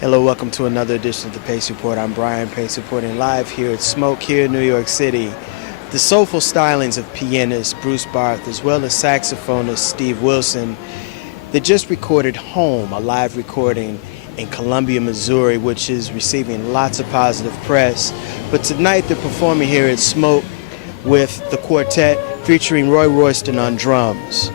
Hello, welcome to another edition of the Pace Report. I'm Brian Pace reporting live here at Smoke here in New York City. The soulful stylings of pianist Bruce Barth as well as saxophonist Steve Wilson, they just recorded Home, a live recording in Columbia, Missouri, which is receiving lots of positive press. But tonight they're performing here at Smoke with the Quartet featuring Royston on drums.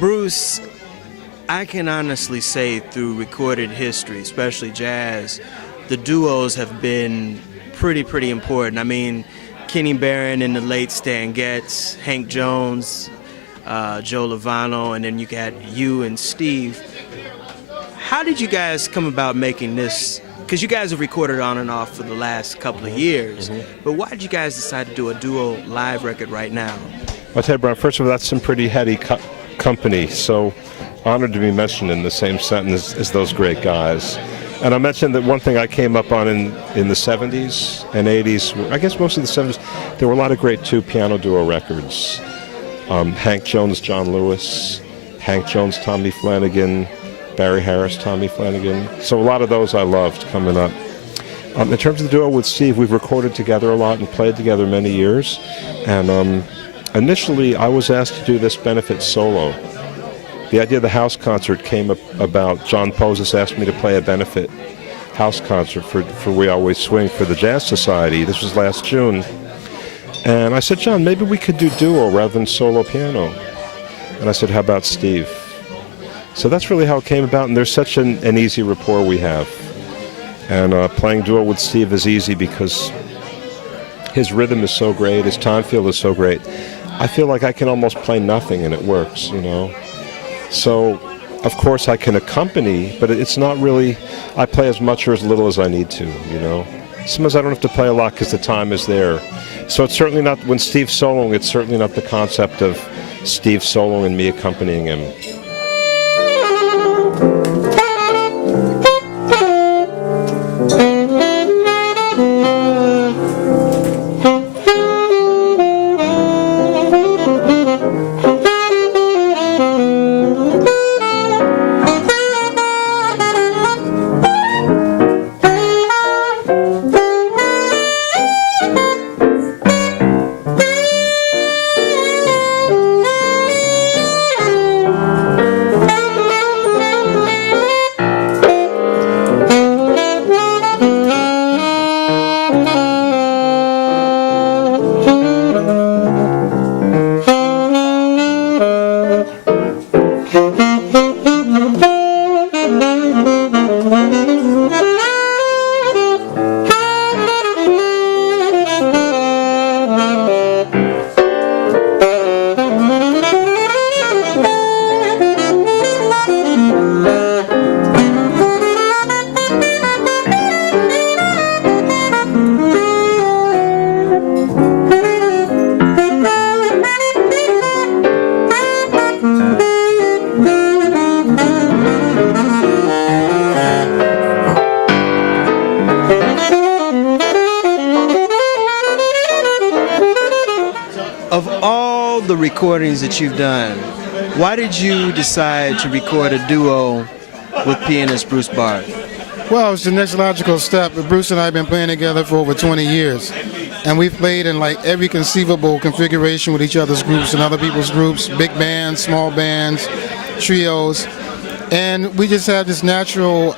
Bruce, I can honestly say through recorded history, especially jazz, the duos have been pretty important. I mean, Kenny Barron in the late Stan Getz, Hank Jones, Joe Lovano, and then you got you and Steve. How did you guys come about making this? Because you guys have recorded on and off for the last couple of years, but why did you guys decide to do a duo live record right now? I'll tell you, Brian, first of all, that's some pretty heady company, so honored to be mentioned in the same sentence as those great guys. And I mentioned that one thing I came up on in the 70s and 80s, I guess most of the 70s, there were a lot of great piano duo records. Hank Jones, John Lewis, Hank Jones, Tommy Flanagan, Barry Harris, Tommy Flanagan. So a lot of those I loved coming up. In terms of the duo with Steve, we've recorded together a lot and played together many years. And initially, I was asked to do this benefit solo. The idea of the house concert came about. John Pozis asked me to play a benefit house concert for We Always Swing for the Jazz Society. This was last June. And I said, John, maybe we could do duo rather than solo piano. And I said, how about Steve? So that's really how it came about, and there's such an easy rapport we have. And playing duo with Steve is easy because his rhythm is so great, his time feel is so great. I feel like I can almost play nothing and it works, you know. So, of course, I can accompany, but it's not really, I play as much or as little as I need to, you know. Sometimes I don't have to play a lot because the time is there. So it's certainly not, when Steve's soloing, it's certainly not the concept of Steve soloing and me accompanying him. Of all the recordings that you've done, why did you decide to record a duo with pianist Bruce Barth? Well, it's the next logical step. Bruce and I have been playing together for over 20 years. And we've played in like every conceivable configuration with each other's groups and other people's groups, big bands, small bands, trios. And we just have this natural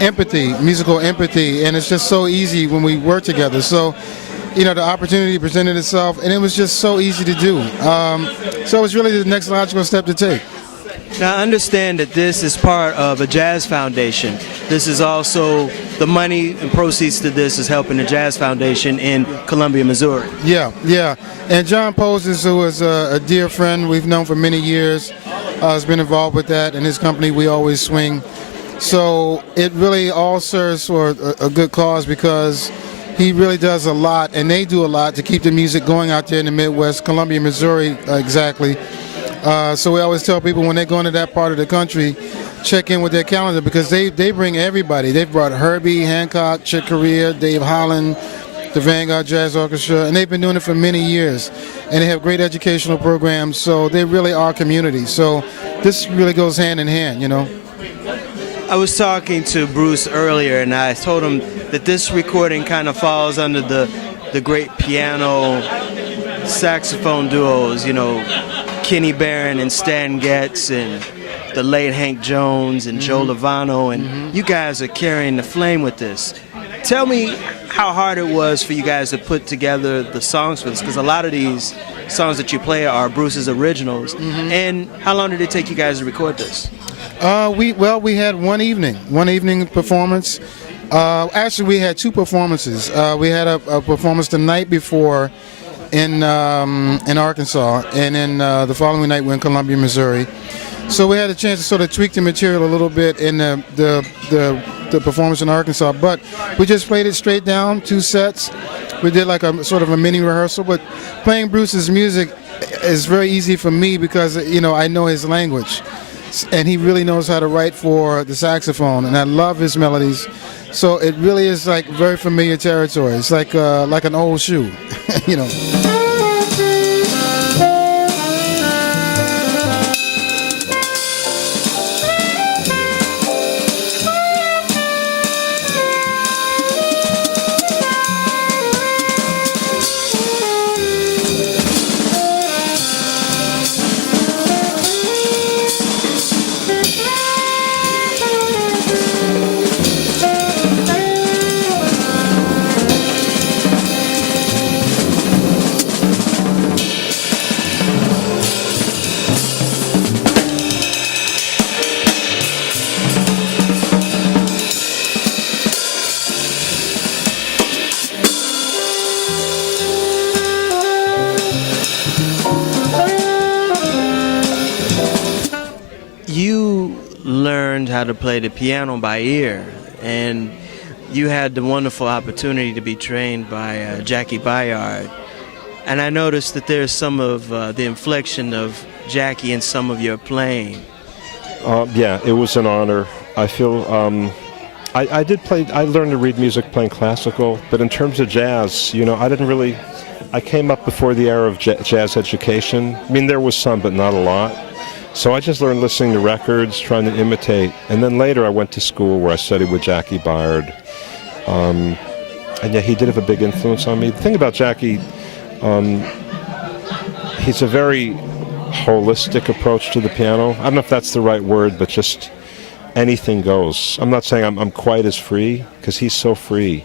empathy, musical empathy, and it's just so easy when we work together. So, you know, the opportunity presented itself, and it was just so easy to do. So it's really the next logical step to take. Now, understand that this is part of a jazz foundation. This is also the money and proceeds to this is helping the Jazz Foundation in Columbia, Missouri. Yeah. And John Poses, who is a dear friend we've known for many years, has been involved with that, and his company, We Always Swing. So it really all serves for a good cause because he really does a lot, and they do a lot to keep the music going out there in the Midwest, Columbia, Missouri, exactly. So we always tell people when they go into that part of the country, check in with their calendar because they bring everybody. They've brought Herbie Hancock, Chick Corea, Dave Holland, the Vanguard Jazz Orchestra, and they've been doing it for many years. And they have great educational programs, so they really are community. So this really goes hand in hand, you know. I was talking to Bruce earlier, and I told him that this recording kind of falls under the great piano saxophone duos, you know, Kenny Barron and Stan Getz and the late Hank Jones and Joe Lovano, and you guys are carrying the flame with this. Tell me how hard it was for you guys to put together the songs for this, because a lot of these songs that you play are Bruce's originals. And how long did it take you guys to record this? We had one evening performance. Actually, we had two performances. We had a performance the night before in Arkansas, and then the following night we're in Columbia, Missouri. So we had a chance to sort of tweak the material a little bit in the performance in Arkansas, but we just played it straight down, 2 sets. We did like a sort of a mini rehearsal, but playing Bruce's music is very easy for me because, you know, I know his language, and he really knows how to write for the saxophone, and I love his melodies. So it really is like very familiar territory. It's like an old shoe, you know. How to play the piano by ear, and you had the wonderful opportunity to be trained by Jackie Bayard, and I noticed that there's some of the inflection of Jackie in some of your playing. Yeah, it was an honor. I feel I did play. I learned to read music playing classical, but in terms of jazz, you know, I came up before the era of jazz education. I mean, there was some, but not a lot. So I just learned listening to records, trying to imitate. And then later I went to school where I studied with Jackie Bayard. And yeah, he did have a big influence on me. The thing about Jackie, he's a very holistic approach to the piano. I don't know if that's the right word, but just anything goes. I'm not saying I'm quite as free, because he's so free.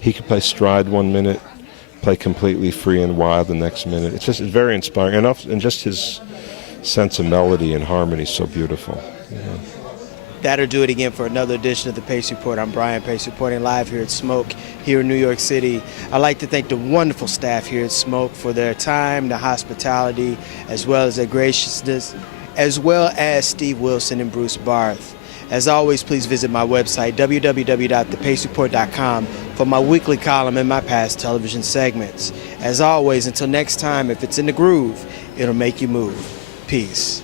He can play stride 1 minute, play completely free and wild the next minute. It's very inspiring. And just his sense of melody and harmony is so beautiful. Yeah. That'll do it again for another edition of the Pace Report. I'm Brian Pace, reporting live here at Smoke here in New York City. I'd like to thank the wonderful staff here at Smoke for their time, the hospitality, as well as their graciousness, as well as Steve Wilson and Bruce Barth. As always, please visit my website, www.thepacereport.com, for my weekly column and my past television segments. As always, until next time, if it's in the groove, it'll make you move. Peace.